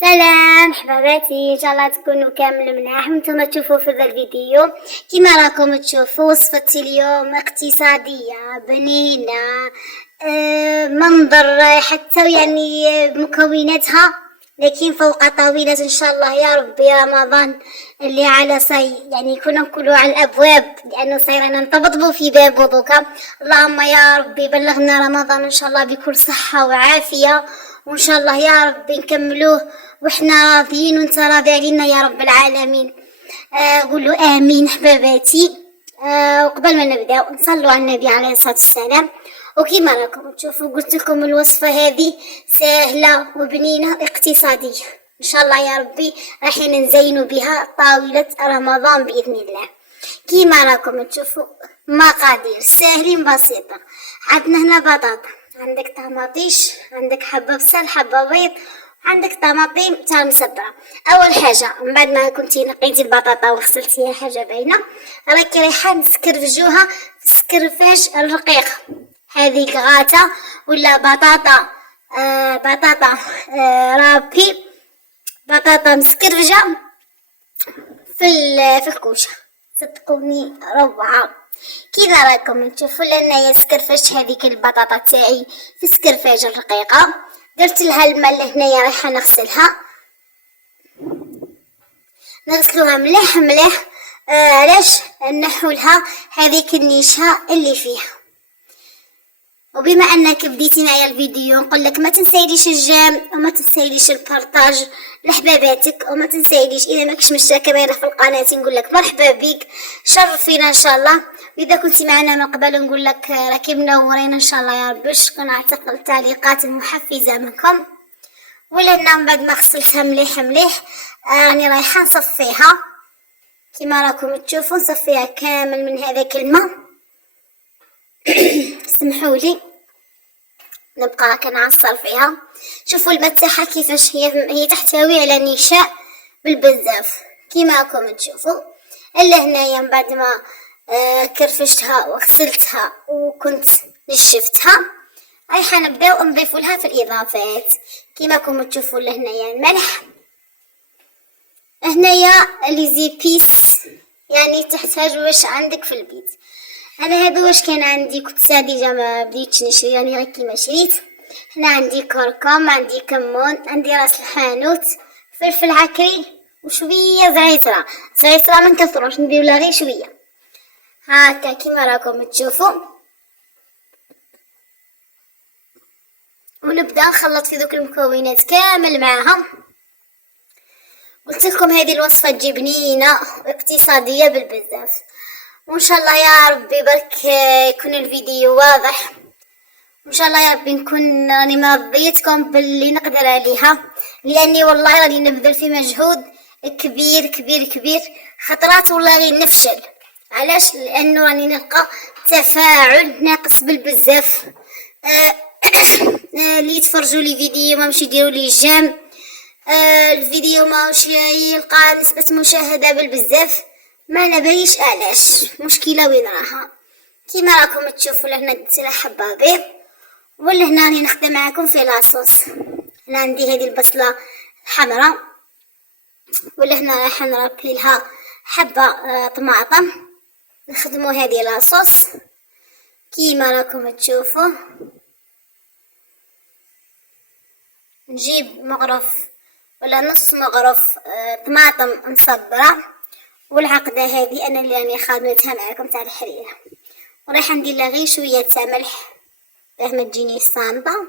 سلام حباباتي، ان شاء الله تكونوا كامل ملاح وانتم تشوفوا في هذا الفيديو. كما راكم تشوفوا وصفتي اليوم اقتصادية بنينة، منظر حتى يعني مكوناتها، لكن فوق طاولة ان شاء الله يا ربي. رمضان اللي على يعني كنا نقولوا على الابواب، لانه صايرين نطبطبوا في باب وضوكا. اللهم يا ربي بلغنا رمضان ان شاء الله بكل صحة وعافية، وان شاء الله يا ربي نكملوه واحنا راضيين وانت راضي علينا يا رب العالمين. قولوا امين حباباتي. وقبل ما نبداو نصلوا على النبي عليه الصلاه والسلام. وكما راكم تشوفوا قلت لكم الوصفه هذه سهله وبنينه اقتصاديه، ان شاء الله يا ربي رايحين نزينوا بها طاوله رمضان باذن الله. كما راكم تشوفوا مقادير ساهلين بسيطه. عندنا هنا بطاطا، عندك طماطيش، عندك حبه بصل، حبه بيض، عندك طماطم تاع مسبره. اول حاجه من بعد ما كنتي نقيتي البطاطا وغسلتيها حاجه باينه، راكي رايحه نسكرفجوها في السكرفاج الرقيق. هذه غاتا ولا بطاطا بطاطا رابي، بطاطا مسكرفجه في الكوشه، صدقوني روعه. كذا راكم تشوفوا لانايا سكرفجت هذيك البطاطا تاعي في السكرفاج الرقيقه، درت لها الماء لهنايا رايحه نغسلها، نغسلوها مليح مليح. علاش نحولها هذيك النيشه اللي فيها. وبما انك بديتي معايا الفيديو نقول لك ما تنسيليش الجيم وما تنسيليش البارطاج لحباباتك، وما تنسيليش اذا ماكش مشتركه معنا في القناه نقول لك مرحبا بك، شرفينا ان شاء الله. واذا كنتي معنا من قبل نقول لك راكي منورين ان شاء الله يا رب. نعتقد التعليقات المحفزه منكم. ولهنا من بعد ما غسلتها مليح مليح راني رايحه نصفيها. كما راكم تشوفوا نصفيها كامل من هذاك الماء. سمحوا لي نبقى كنعصر فيها. شوفوا الماء تاعها كيفاش هي تحتوي على نشاء بالبزاف كما راكم تشوفوا. الا هنايا من بعد ما كرفشتها وغسلتها وكنت نشفتها، رايحه نبداو نضيفوا لها في الاضافات. كما راكم تشوفوا لهنايا الملح، هنايا لي زيبيس يعني تحتاج واش عندك في البيت. انا هذا واش كان عندي، كنت سادجه ما بديتش نشري يعني غير كيما شريت. هنا عندي كركم، عندي كمون، عندي راس الحانوت، فلفل عكري وشويه زعتره ما نكثروش، ندير لها غير شويه هكا كيما راكم تشوفوا. ونبدا نخلط في ذوك المكونات كامل معاها. قلت لكم هذه الوصفه تجي بنينه واقتصاديه بالبزاف، وان شاء الله يا ربي برك يكون الفيديو واضح، وان شاء الله يا ربي نكون راني مرضيتكم باللي نقدر عليها، لاني والله راني نبذل في مجهود كبير كبير كبير. خطرات والله غير نفشل. علاش؟ لانه راني نلقى تفاعل ناقص بالبزاف. اللي يتفرجوا لي فيديو ما مش يديروا لي جيم، الفيديو ما مش يلقى نسبة مشاهدة بالبزاف، ما نبيش علاش. مشكلة وين راها؟ كيما راكم تشوفوا لهنا درت لها حبة بيض، ولهنا راني نخدم معاكم في لاصوص. هنا عندي هذه البصلة الحمراء، ولهنا راح نربي لها حبة طماطم نخدموا هذه لاصوص. كيما راكم تشوفوا نجيب مغرف ولا نص مغرف طماطم مصبرة، والعقدة هذه انا اللي راني خادمتها معاكم تاع الحريرة، ورايحه ندير لها غير شويه تاع ملح باه ما تجيني صامته،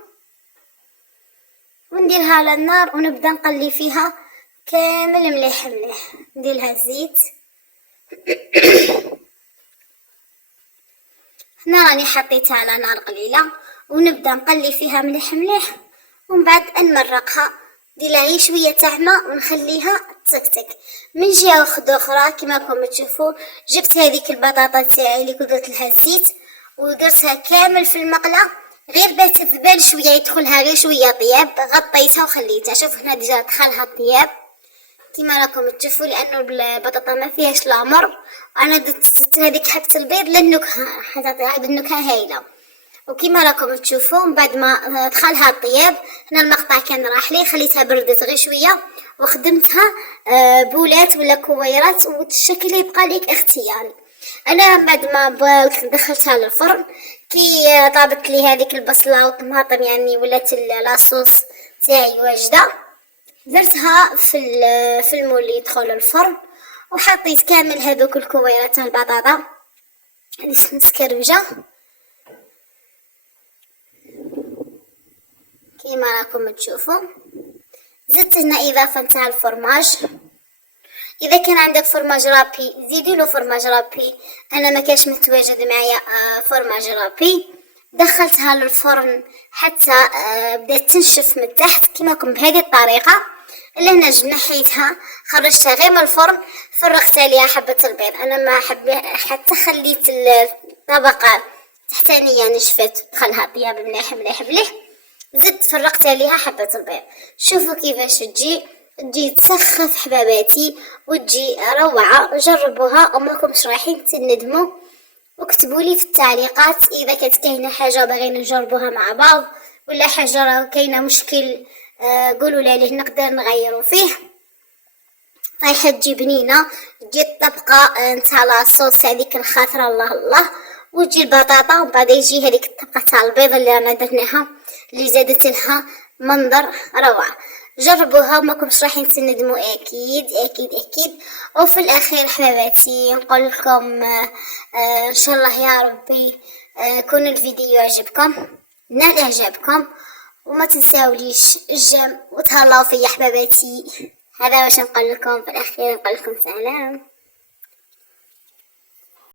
ونديرها على النار ونبدا نقلي فيها كامل مليح مليح. ندير لها الزيت. هنا راني حطيتها على نار قليله ونبدا نقلي فيها مليح مليح، ومن بعد نمرقها ندير لها غير شويه تاع ماء ونخليها تسكتك. من جهه اخرى كما راكم تشوفوا جبت هذيك البطاطا تاعي اللي درت لها الزيت ودرتها كامل في المقله، غير باه تذبل شويه يدخلها غير شويه طياب، غطيتها وخليتها. شوف هنا ديجا دخلها الطياب كما راكم تشوفوا، لانه البطاطا ما فيهاش العمر. انا درت هذيك حبه البيض للنكهه، حتى تعطي النكهه هايله. وكما راكم تشوفون بعد ما دخلها الطياب، هنا المقطع كان راح لي، خليتها بردت غير شويه وخدمتها بولات ولا كويرات، والشكل يبقى لك اختياري. انا بعد ما دخلتها للفرن كي طابت لي هذيك البصله والطماطم يعني ولات لاصوص تاعي واجده، درتها في المول اللي يدخل الفرن، وحطيت كامل هذوك الكويرات تاع البطاطا اللي مسكربجه كيما راكم تشوفوا. زدت هنا اضافه تاع الفرماج، اذا كان عندك فرماج رابي زيدي له فرماج رابي، انا ما كاش متواجد معايا فرماج رابي. دخلتها للفرن حتى بدات تنشف من تحت كيما راكم بهذه الطريقه. لهنا نحيتها خرجتها غير من الفرن، فرغت عليها حبه البيض، انا ما حتى خليت الطبقه تحتانيه نشفت دخلها طياب مليح مليح مليح. زدت فرقت عليها حبه البيض، شوفوا كيفاش تجي تسخف حباباتي وتجي روعه. جربوها وماكمش رايحين تندموا، واكتبوا لي في التعليقات اذا كانت كاينه حاجه باغيين نجربوها مع بعض، ولا حاجه كاينه مشكل قولوا لي عليه نقدر نغيروا فيه. رايحه تجي بنينه، تجي الطبقه نتاع لاصوص هذيك الخضره الله الله، وتجي البطاطا، ومن بعد يجي هذيك الطبقه تاع البيض اللي رانا درناها اللي زادت لها منظر روعه. جربوها وماكمش رايحين تندموا اكيد اكيد اكيد. وفي الاخير حباباتي نقول لكم ان شاء الله يا ربي يكون الفيديو عجبكم، نال اعجابكم، وما تنساوليش الجيم وتهلاو فيا حباباتي. هذا واش نقول لكم في الاخير، نقول لكم سلام.